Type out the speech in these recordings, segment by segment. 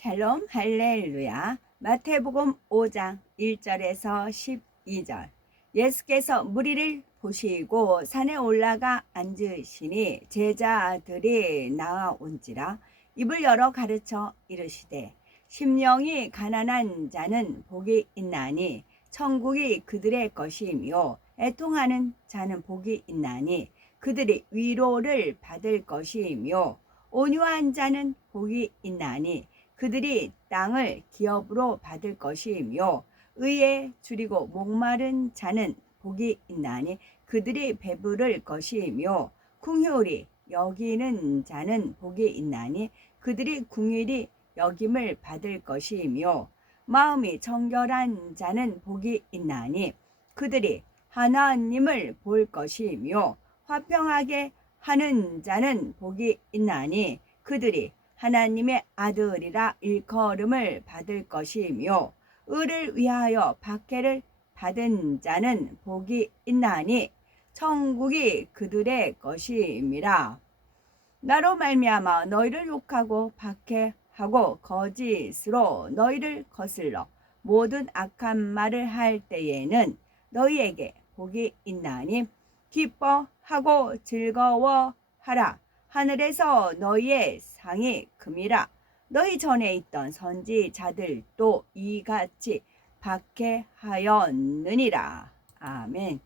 샬롬 할렐루야. 마태복음 5장 1절에서 12절. 예수께서 무리를 보시고 산에 올라가 앉으시니 제자들이 나아온지라 입을 열어 가르쳐 이르시되 심령이 가난한 자는 복이 있나니 천국이 그들의 것이며 애통하는 자는 복이 있나니 그들이 위로를 받을 것이며 온유한 자는 복이 있나니 그들이 땅을 기업으로 받을 것이며 의에 줄이고 목마른 자는 복이 있나니 그들이 배부를 것이며 긍휼히 여기는 자는 복이 있나니 그들이 긍휼히 여김을 받을 것이며 마음이 정결한 자는 복이 있나니 그들이 하나님을 볼 것이며 화평하게 하는 자는 복이 있나니 그들이 하나님의 아들이라 일컬음을 받을 것이며 의를 위하여 박해를 받은 자는 복이 있나니 천국이 그들의 것임이라. 나로 말미암아 너희를 욕하고 박해하고 거짓으로 너희를 거슬러 모든 악한 말을 할 때에는 너희에게 복이 있나니 기뻐하고 즐거워하라. 하늘에서 너희의 상이 큼이라. 너희 전에 있던 선지자들도 이같이 박해하였느니라. 아멘.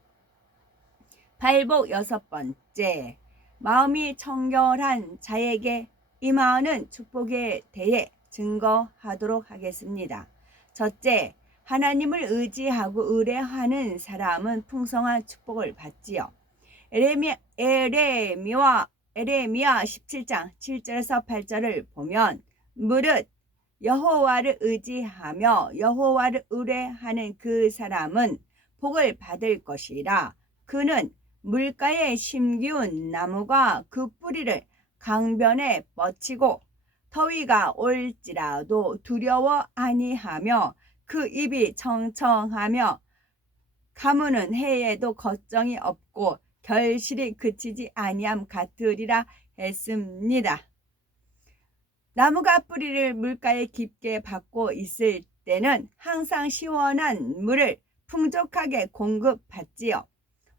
발복 6번째. 마음이 청결한 자에게 임하는 축복에 대해 증거하도록 하겠습니다. 첫째, 하나님을 의지하고 의뢰하는 사람은 풍성한 축복을 받지요. 에레미야 17장 7절에서 8절을 보면 무릇 여호와를 의지하며 여호와를 의뢰하는 그 사람은 복을 받을 것이라. 그는 물가에 심기운 나무가 그 뿌리를 강변에 뻗치고 더위가 올지라도 두려워 아니하며 그 입이 청청하며 가무는 해에도 걱정이 없고 결실이 그치지 아니함 같으리라 했습니다. 나무가 뿌리를 물가에 깊게 박고 있을 때는 항상 시원한 물을 풍족하게 공급받지요.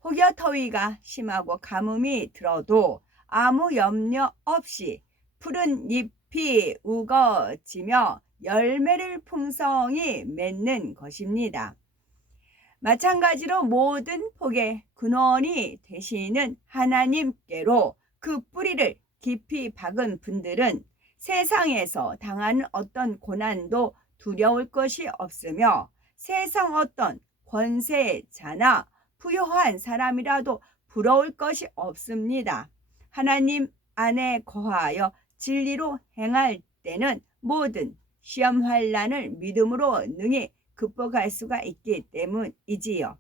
혹여 더위가 심하고 가뭄이 들어도 아무 염려 없이 푸른 잎이 우거지며 열매를 풍성히 맺는 것입니다. 마찬가지로 모든 복의 근원이 되시는 하나님께로 그 뿌리를 깊이 박은 분들은 세상에서 당하는 어떤 고난도 두려울 것이 없으며 세상 어떤 권세자나 부유한 사람이라도 부러울 것이 없습니다. 하나님 안에 거하여 진리로 행할 때는 모든 시험 환난을 믿음으로 능히 극복할 수가 있기 때문이지요.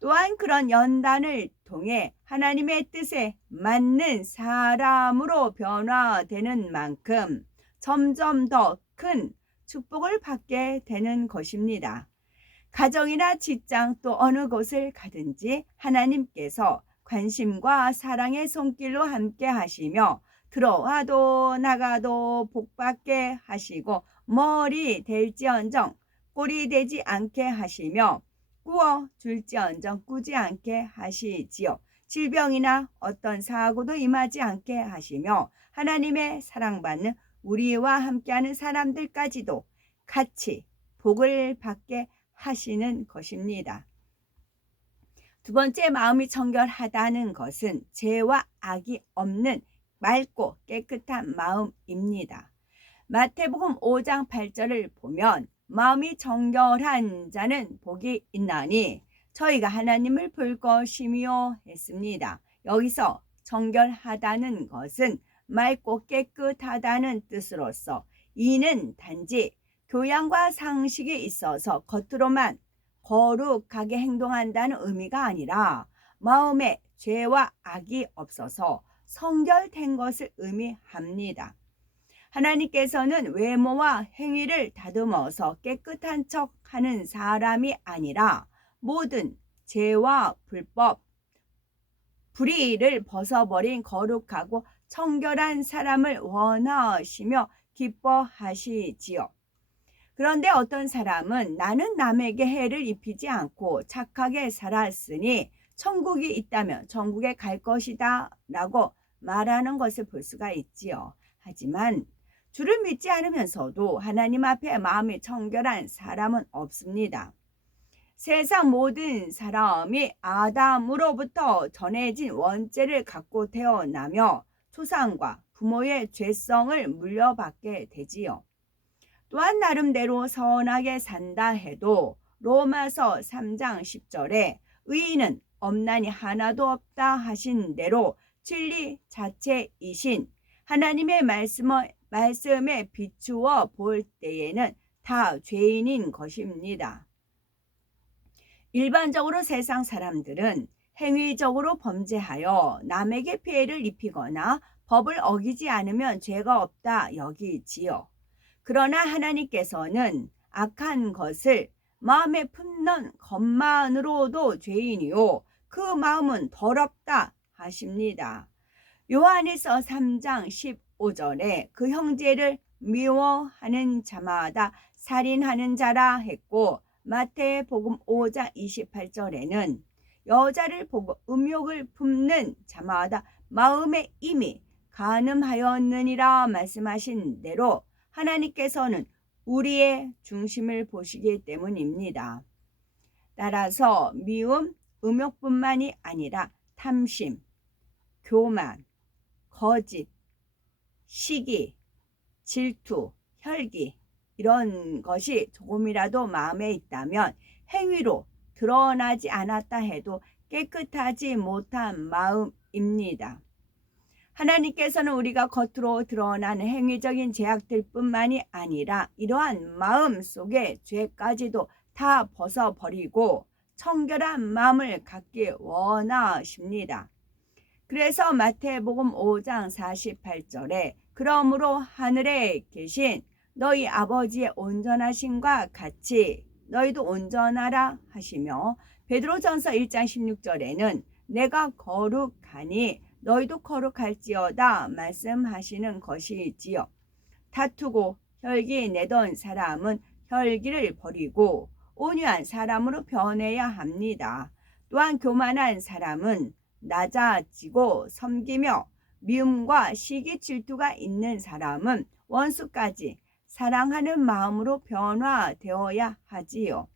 또한 그런 연단을 통해 하나님의 뜻에 맞는 사람으로 변화되는 만큼 점점 더 큰 축복을 받게 되는 것입니다. 가정이나 직장 또 어느 곳을 가든지 하나님께서 관심과 사랑의 손길로 함께 하시며 들어와도 나가도 복받게 하시고 머리 될지언정 꼴이 되지 않게 하시며 꾸어 줄지언정 꾸지 않게 하시지요. 질병이나 어떤 사고도 임하지 않게 하시며 하나님의 사랑받는 우리와 함께하는 사람들까지도 같이 복을 받게 하시는 것입니다. 두 번째, 마음이 청결하다는 것은 죄와 악이 없는 맑고 깨끗한 마음입니다. 마태복음 5장 8절을 보면 마음이 정결한 자는 복이 있나니 저희가 하나님을 볼 것이며 했습니다. 여기서 정결하다는 것은 맑고 깨끗하다는 뜻으로서 이는 단지 교양과 상식이 있어서 겉으로만 거룩하게 행동한다는 의미가 아니라 마음에 죄와 악이 없어서 성결된 것을 의미합니다. 하나님께서는 외모와 행위를 다듬어서 깨끗한 척 하는 사람이 아니라 모든 죄와 불법, 불의를 벗어버린 거룩하고 청결한 사람을 원하시며 기뻐하시지요. 그런데 어떤 사람은 나는 남에게 해를 입히지 않고 착하게 살았으니 천국이 있다면 천국에 갈 것이다 라고 말하는 것을 볼 수가 있지요. 하지만 주를 믿지 않으면서도 하나님 앞에 마음이 청결한 사람은 없습니다. 세상 모든 사람이 아담으로부터 전해진 원죄를 갖고 태어나며 조상과 부모의 죄성을 물려받게 되지요. 또한 나름대로 선하게 산다 해도 로마서 3장 10절에 의인은 없나니 하나도 없다 하신 대로 진리 자체이신 하나님의 말씀에 비추어 볼 때에는 다 죄인인 것입니다. 일반적으로 세상 사람들은 행위적으로 범죄하여 남에게 피해를 입히거나 법을 어기지 않으면 죄가 없다 여기지요. 그러나 하나님께서는 악한 것을 마음에 품는 것만으로도 죄인이요 그 마음은 더럽다 하십니다. 요한일서 3장 15절에 그 형제를 미워하는 자마다 살인하는 자라 했고 마태복음 5장 28절에는 여자를 보고 음욕을 품는 자마다 마음에 이미 간음하였느니라 말씀하신 대로 하나님께서는 우리의 중심을 보시기 때문입니다. 따라서 미움, 음욕뿐만이 아니라 탐심, 교만, 거짓, 시기, 질투, 혈기 이런 것이 조금이라도 마음에 있다면 행위로 드러나지 않았다 해도 깨끗하지 못한 마음입니다. 하나님께서는 우리가 겉으로 드러나는 행위적인 죄악들 뿐만이 아니라 이러한 마음 속의 죄까지도 다 벗어버리고 청결한 마음을 갖기 원하십니다. 그래서 마태복음 5장 48절에 그러므로 하늘에 계신 너희 아버지의 온전하심과 같이 너희도 온전하라 하시며 베드로전서 1장 16절에는 내가 거룩하니 너희도 거룩할지어다 말씀하시는 것이지요. 다투고 혈기 내던 사람은 혈기를 버리고 온유한 사람으로 변해야 합니다. 또한 교만한 사람은 낮아지고 섬기며 미움과 시기 질투가 있는 사람은 원수까지 사랑하는 마음으로 변화되어야 하지요.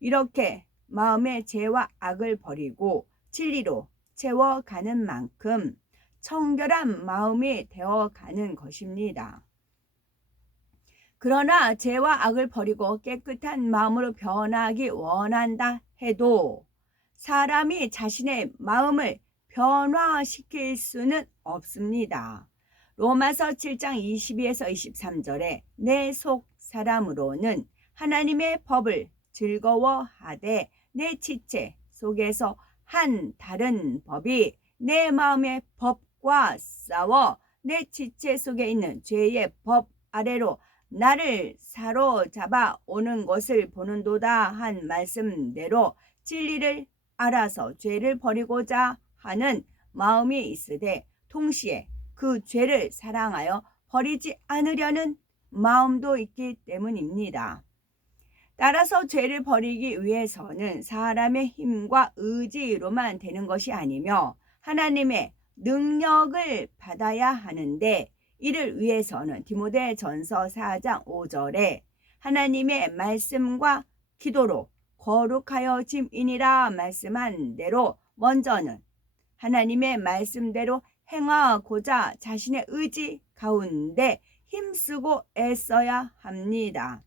이렇게 마음의 죄와 악을 버리고 진리로 채워가는 만큼 청결한 마음이 되어가는 것입니다. 그러나 죄와 악을 버리고 깨끗한 마음으로 변하기 원한다 해도 사람이 자신의 마음을 변화시킬 수는 없습니다. 로마서 7장 22에서 23절에 내 속 사람으로는 하나님의 법을 즐거워하되 내 지체 속에서 한 다른 법이 내 마음의 법과 싸워 내 지체 속에 있는 죄의 법 아래로 나를 사로잡아 오는 것을 보는도다 한 말씀대로 진리를 알아서 죄를 버리고자 하는 마음이 있으되 동시에 그 죄를 사랑하여 버리지 않으려는 마음도 있기 때문입니다. 따라서 죄를 버리기 위해서는 사람의 힘과 의지로만 되는 것이 아니며 하나님의 능력을 받아야 하는데 이를 위해서는 디모데전서 4장 5절에 하나님의 말씀과 기도로 거룩하여짐이니라 말씀한 대로 먼저는 하나님의 말씀대로 행하고자 자신의 의지 가운데 힘쓰고 애써야 합니다.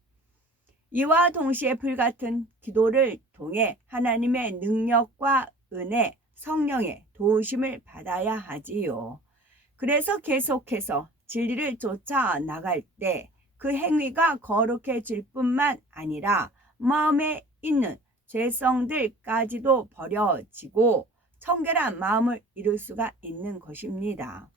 이와 동시에 불같은 기도를 통해 하나님의 능력과 은혜, 성령의 도우심을 받아야 하지요. 그래서 계속해서 진리를 쫓아 나갈 때 그 행위가 거룩해질 뿐만 아니라 마음에 있는 죄성들까지도 버려지고 청결한 마음을 이룰 수가 있는 것입니다.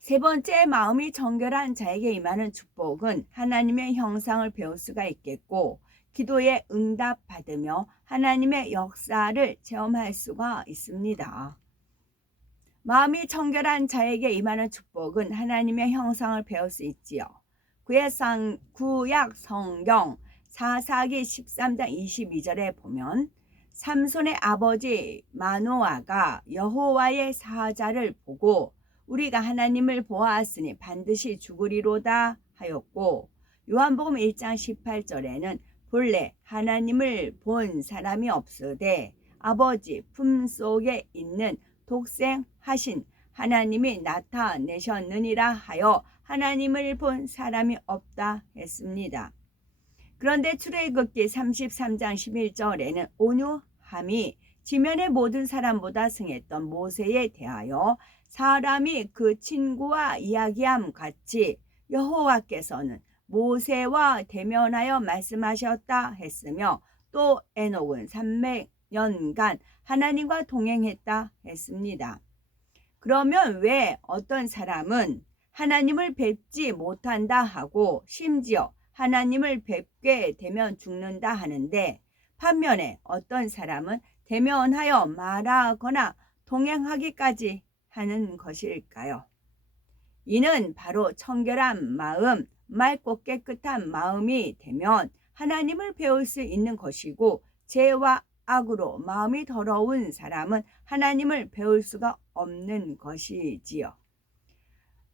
세 번째, 마음이 정결한 자에게 임하는 축복은 하나님의 형상을 배울 수가 있겠고 기도에 응답받으며 하나님의 역사를 체험할 수가 있습니다. 마음이 청결한 자에게 임하는 축복은 하나님의 형상을 배울 수 있지요. 구약 성경 사사기 13장 22절에 보면 삼손의 아버지 마노아가 여호와의 사자를 보고 우리가 하나님을 보았으니 반드시 죽으리로다 하였고, 요한복음 1장 18절에는 본래 하나님을 본 사람이 없으되 아버지 품속에 있는 독생하신 하나님이 나타내셨느니라 하여 하나님을 본 사람이 없다 했습니다. 그런데 출애굽기 33장 11절에는 온유함이 지면의 모든 사람보다 승했던 모세에 대하여 사람이 그 친구와 이야기함 같이 여호와께서는 모세와 대면하여 말씀하셨다 했으며, 또 에녹은 300년간 하나님과 동행했다 했습니다. 그러면 왜 어떤 사람은 하나님을 뵙지 못한다 하고 심지어 하나님을 뵙게 되면 죽는다 하는데, 반면에 어떤 사람은 대면하여 말하거나 동행하기까지 하는 것일까요? 이는 바로 청결한 마음, 맑고 깨끗한 마음이 되면 하나님을 배울 수 있는 것이고, 죄와 악으로 마음이 더러운 사람은 하나님을 배울 수가 없는 것이지요.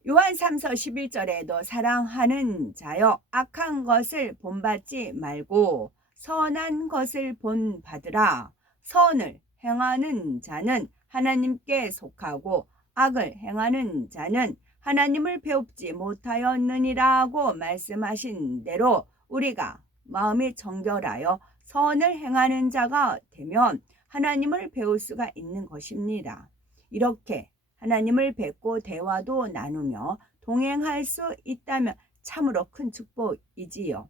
요한 3서 11절에도 사랑하는 자여 악한 것을 본받지 말고 선한 것을 본받으라. 선을 행하는 자는 하나님께 속하고 악을 행하는 자는 하나님을 배웁지 못하였느니라고 말씀하신 대로 우리가 마음이 정결하여 선을 행하는 자가 되면 하나님을 배울 수가 있는 것입니다. 이렇게 하나님을 뵙고 대화도 나누며 동행할 수 있다면 참으로 큰 축복이지요.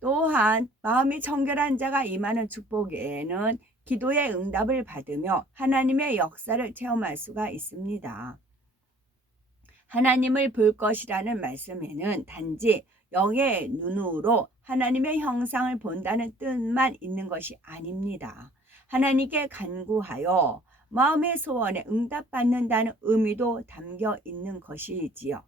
또한 마음이 청결한 자가 임하는 축복에는 기도의 응답을 받으며 하나님의 역사를 체험할 수가 있습니다. 하나님을 볼 것이라는 말씀에는 단지 영의 눈으로 하나님의 형상을 본다는 뜻만 있는 것이 아닙니다. 하나님께 간구하여 마음의 소원에 응답받는다는 의미도 담겨 있는 것이지요.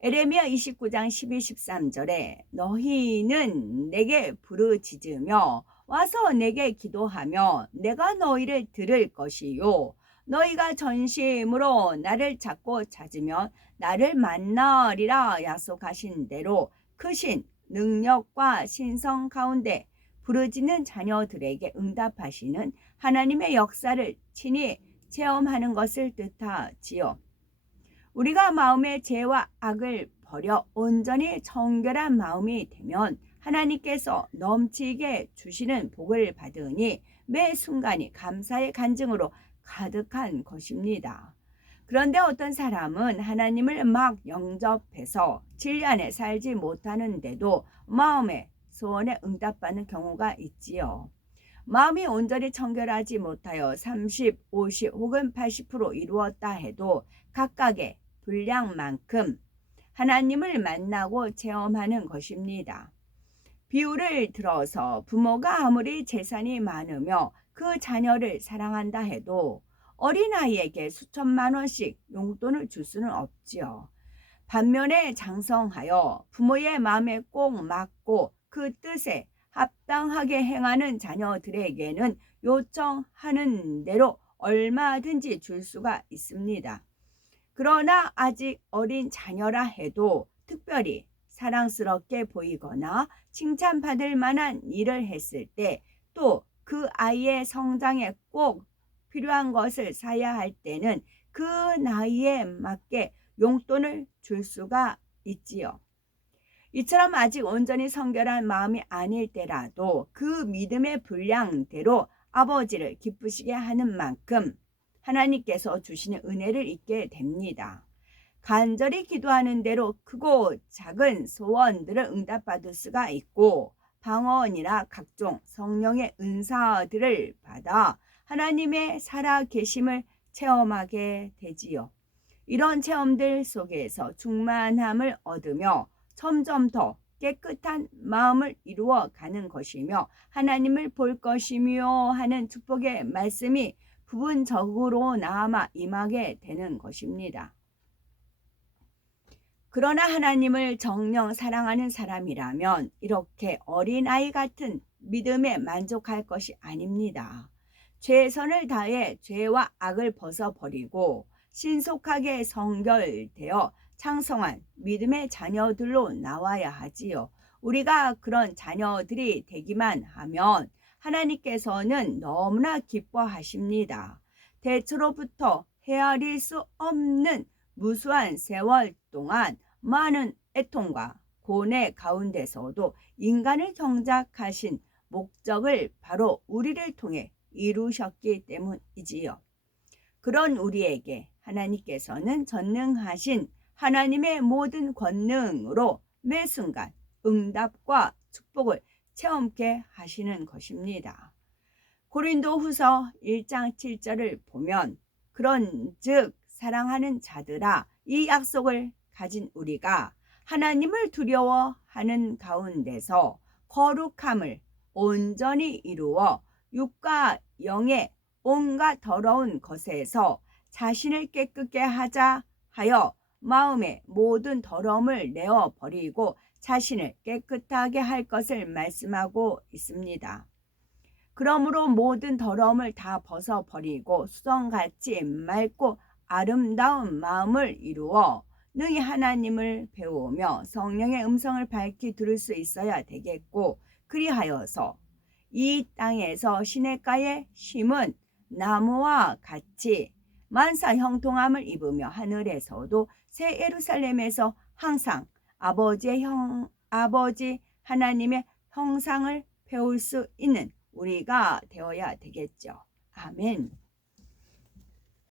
에레미야 29장 12, 13절에 너희는 내게 부르짖으며 와서 내게 기도하며 내가 너희를 들을 것이요, 너희가 전심으로 나를 찾고 찾으면 나를 만나리라 약속하신 대로 크신 능력과 신성 가운데 부르짖는 자녀들에게 응답하시는 하나님의 역사를 친히 체험하는 것을 뜻하지요. 우리가 마음의 죄와 악을 버려 온전히 청결한 마음이 되면 하나님께서 넘치게 주시는 복을 받으니 매 순간이 감사의 간증으로 가득한 것입니다. 그런데 어떤 사람은 하나님을 막 영접해서 진리 안에 살지 못하는데도 마음의 소원에 응답받는 경우가 있지요. 마음이 온전히 청결하지 못하여 30, 50 혹은 80% 이루었다 해도 각각의 분량만큼 하나님을 만나고 체험하는 것입니다. 비유를 들어서 부모가 아무리 재산이 많으며 그 자녀를 사랑한다 해도 어린아이에게 수천만 원씩 용돈을 줄 수는 없지요. 반면에 장성하여 부모의 마음에 꼭 맞고 그 뜻에 합당하게 행하는 자녀들에게는 요청하는 대로 얼마든지 줄 수가 있습니다. 그러나 아직 어린 자녀라 해도 특별히 사랑스럽게 보이거나 칭찬받을 만한 일을 했을 때, 또 그 아이의 성장에 꼭 필요한 것을 사야 할 때는 그 나이에 맞게 용돈을 줄 수가 있지요. 이처럼 아직 온전히 성결한 마음이 아닐 때라도 그 믿음의 분량대로 아버지를 기쁘시게 하는 만큼 하나님께서 주시는 은혜를 잊게 됩니다. 간절히 기도하는 대로 크고 작은 소원들을 응답받을 수가 있고, 방언이나 각종 성령의 은사들을 받아 하나님의 살아계심을 체험하게 되지요. 이런 체험들 속에서 충만함을 얻으며 점점 더 깨끗한 마음을 이루어 가는 것이며 하나님을 볼 것이며 하는 축복의 말씀이 부분적으로나마 임하게 되는 것입니다. 그러나 하나님을 정녕 사랑하는 사람이라면 이렇게 어린아이 같은 믿음에 만족할 것이 아닙니다. 최선을 다해 죄와 악을 벗어버리고 신속하게 성결되어 창성한 믿음의 자녀들로 나와야 하지요. 우리가 그런 자녀들이 되기만 하면 하나님께서는 너무나 기뻐하십니다. 대초로부터 헤아릴 수 없는 무수한 세월 동안 많은 애통과 고뇌 가운데서도 인간을 경작하신 목적을 바로 우리를 통해 이루셨기 때문이지요. 그런 우리에게 하나님께서는 전능하신 하나님의 모든 권능으로 매 순간 응답과 축복을 체험케 하시는 것입니다. 고린도후서 1장 7절을 보면 그런즉 사랑하는 자들아 이 약속을 가진 우리가 하나님을 두려워하는 가운데서 거룩함을 온전히 이루어 육과 영의 온갖 더러운 것에서 자신을 깨끗게 하자 하여 마음의 모든 더러움을 내어 버리고 자신을 깨끗하게 할 것을 말씀하고 있습니다. 그러므로 모든 더러움을 다 벗어버리고 수정같이 맑고 아름다운 마음을 이루어 능히 하나님을 배우며 성령의 음성을 밝히 들을 수 있어야 되겠고, 그리하여서 이 땅에서 시냇가에 심은 나무와 같이 만사 형통함을 입으며 하늘에서도 새 예루살렘에서 항상 아버지 하나님의 형상을 배울 수 있는 우리가 되어야 되겠죠. 아멘.